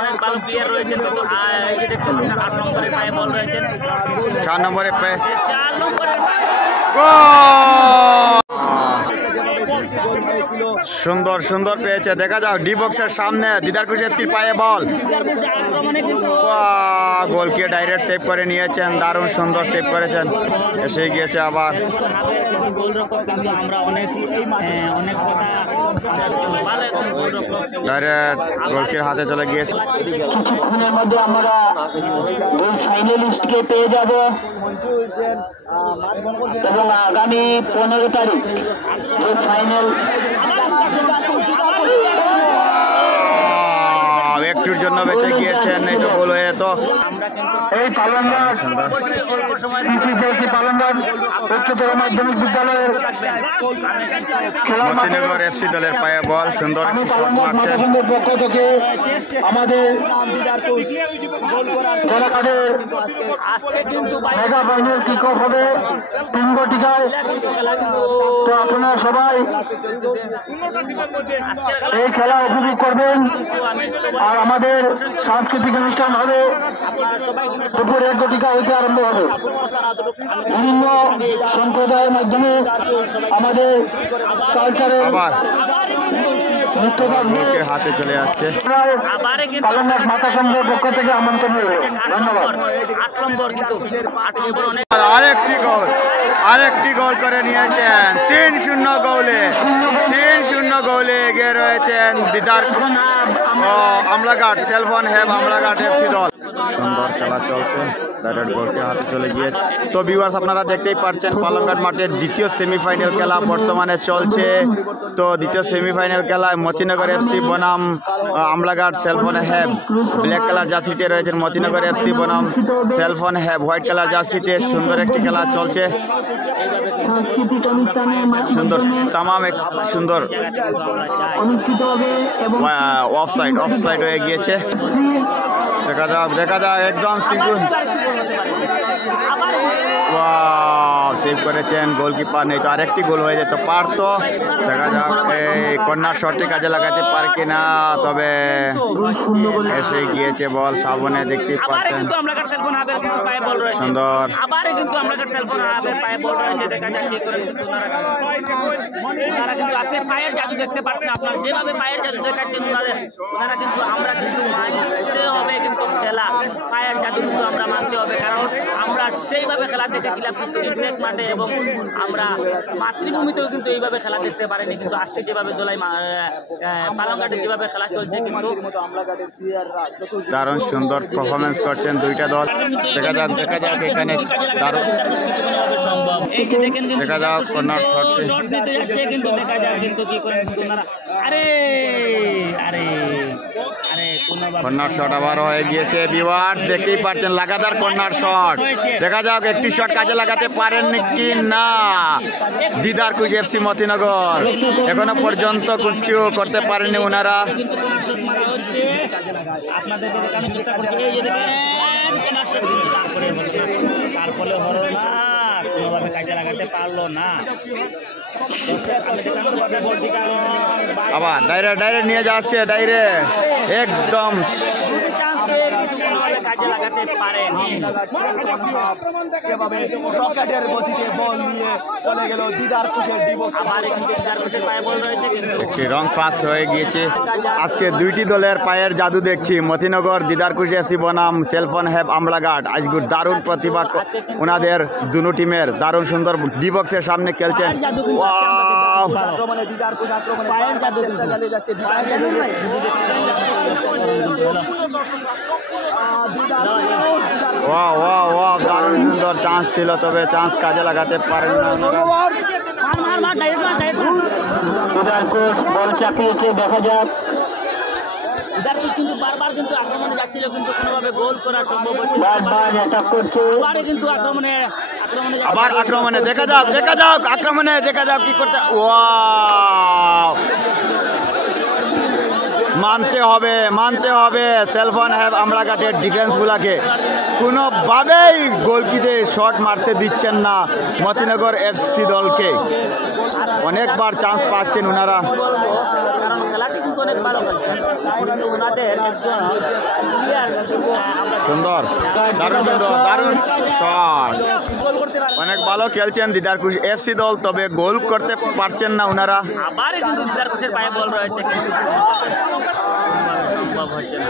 অনেক ভালো প্লেয়ার রয়েছেন, কিন্তু এই যে দেখতে পাচ্ছেন 8 নম্বরে পায়ে বল রয়েছেন, 4 নম্বরে পায়ে 4 নম্বরের সুন্দর সুন্দর পেয়েছে। দেখা যাও ডি বক্সের সামনে দিদারকুশ এফসির পায়ে বল, গোলকে ডাইরেক্ট সেভ করে নিয়েছেন, দারুণ সুন্দর সেভ করেছেন, এসে গিয়েছে আবার ডাইরেক্ট গোলকির হাতে চলে গিয়েছে। কিছুক্ষণের মধ্যে আমরা ওই ফাইনালিস্টকে পেয়ে যাব এবং আগামী 15 তারিখ এই ফাইনাল একটুর জন্য বেঁচে গিয়েছেন, এই তো গোল হয়ে তো এই পালনদার পালনদার উচ্চতর মাধ্যমিক বিদ্যালয়ের মতিনগর এফসি দলের পায়ে বল, সুন্দর শট মারছেন। পক্ষ থেকে আমাদের মেগা ফাইনাল কিক অফ হবে 3 কোটিকায়। তো আপনারা সবাই এই খেলা উপভোগ করবেন। আর আমাদের সাংস্কৃতিক অনুষ্ঠান হবে দুপুর 1 কোটিকা হইতে আরম্ভ হবে। বিভিন্ন সম্প্রদায়ের মাধ্যমে আমাদের কালচারের হাতে চলে যাচ্ছে। পালননাথ মাতা সংঘের পক্ষ থেকে আমন্ত্রণ রইল। ধন্যবাদ। আরেকটি গোল করে নিয়েছেন, 3-0 গোলে 3-0 গোলে এগিয়ে রয়েছেন দিদার আমলাঘাট সেলফোন হ্যাব আমলাঘাট এফসি দল। সুন্দর খেলা চলছে, ডাইরেক্ট গোলকে হাতে চলে গিয়ে। তো ভিউয়ার্স আপনারা দেখতেই পাচ্ছেন পালংঘাট মাঠের দ্বিতীয় সেমিফাইনাল খেলা বর্তমানে চলছে। তো দ্বিতীয় সেমিফাইনাল খেলায় মতিনগর এফসি বনাম আমলাঘাট সেলফোন হ্যাব ব্ল্যাক কালার জার্সিতে রয়েছেন মতিনগর এফসি বনাম সেলফোন হ্যাব হোয়াইট কালার জার্সিতে। সুন্দর একটি খেলা চলছে, সুন্দর তামাম সুন্দর অফসাইড হয়ে গিয়েছে। দেখা যাক একদম সিগুন সেভ করেছেন গোলকিপার, নেই তো আরেকটি গোল হয়ে যেত পারতো। দেখা যাক এই কর্নার শটটি কাজে লাগাতে পারে কিনা, তবে এসে গিয়েছে বল সামনে, দেখতেই পাচ্ছেন সুন্দর। পায়ের জাদু দেখতে পাচ্ছেন আপনারা, যেভাবে পায়ের জাদু দেখাচ্ছেন ওনারা কিন্তু আমরা কিন্তু মানতে হবে, কিন্তু খেলা পায়ের জাদু কিন্তু আমরা মানতে হবে, কারণ আমরা সেইভাবে খেলা দেখেছিলাম কিন্তু ইনটেক মাঠে এবং আমরা মাতৃভূমিতেও কিন্তু এইভাবে খেলা দেখতে পারিনি। কিন্তু আজকে যেভাবে দোলাই পালংঘাটে যেভাবে খেলা চলছে কিন্তু দারুণ সুন্দর পারফরমেন্স করছেন দুইটা দল। দেখা যাক এখানে দারুণ দেখা যাক কর্নার শট দিতে যাচ্ছে, কিন্তু দেখা যাক কিন্তু কি করেন ওনারা। আরে কর্নার শট আবার হয়ে গিয়েছে। ভিউয়ার্স দেখতেই পাচ্ছেন লাগাতার কর্নার শট। দেখা যাক একটি শট কাজে লাগাতে পারেন কি না দিদারকুশ এফসি মতিনগর, এখনো পর্যন্ত কিছু করতে পারেনি ওনারা। তারপরে হলো না, কোনোভাবে কাজে লাগাতে পারলো না। আবার ডাইরেক্ট নিয়ে যাচ্ছে, ডাইরেক্ট একদম কাজে লাগাতে পারেনি। একটি রং পাস হয়ে গিয়েছে। আজকে দুইটি দলের পায়ের জাদু দেখছি, মতিনগর দিদারকুশ এফসি বনাম সেলফোন হ্যাব আমলাঘাট। আজকে দারুণ প্রতিভা ওনাদের দুনো টিমের, দারুণ সুন্দর ডি বক্সের সামনে খেলছেন। দারুণ সুন্দর চান্স ছিল, তবে চান্স কাজে লাগাতে পারেন না ওনারা। বল চাপিয়েছে, দেখা যাক। কিন্তু বারবার কিন্তু আক্রমণে যাচ্ছিল, কিন্তু কোনোভাবে গোল করা সম্ভব হচ্ছে না। কিন্তু আক্রমণে দেখা যাক আক্রমণে দেখা যাক কি করতে। মানতে হবে সেলফোন হ্যাব আমলাঘাটের ডিফেন্সগুলাকে, কোনোভাবেই গোলকিতে শট মারতে দিচ্ছেন না মতিনগর এফসি দলকে। অনেকবার চান্স পাচ্ছেন ওনারা। কারণ খেলাটি কিন্তু অনেক ভালো খেলছেন, কিন্তু ওনাদের একজন player আমরা সুন্দর, দারুণ সুন্দর, দারুণ শট। গোল করতে পারেন। অনেক ভালো খেলছেন দিদারকুশ এফসি দল, তবে গোল করতে পারছেন না ওনারা। আবার কিন্তু দিদারকুশের পায়ে বল রয়েছে, কিন্তু সম্ভব হচ্ছে না।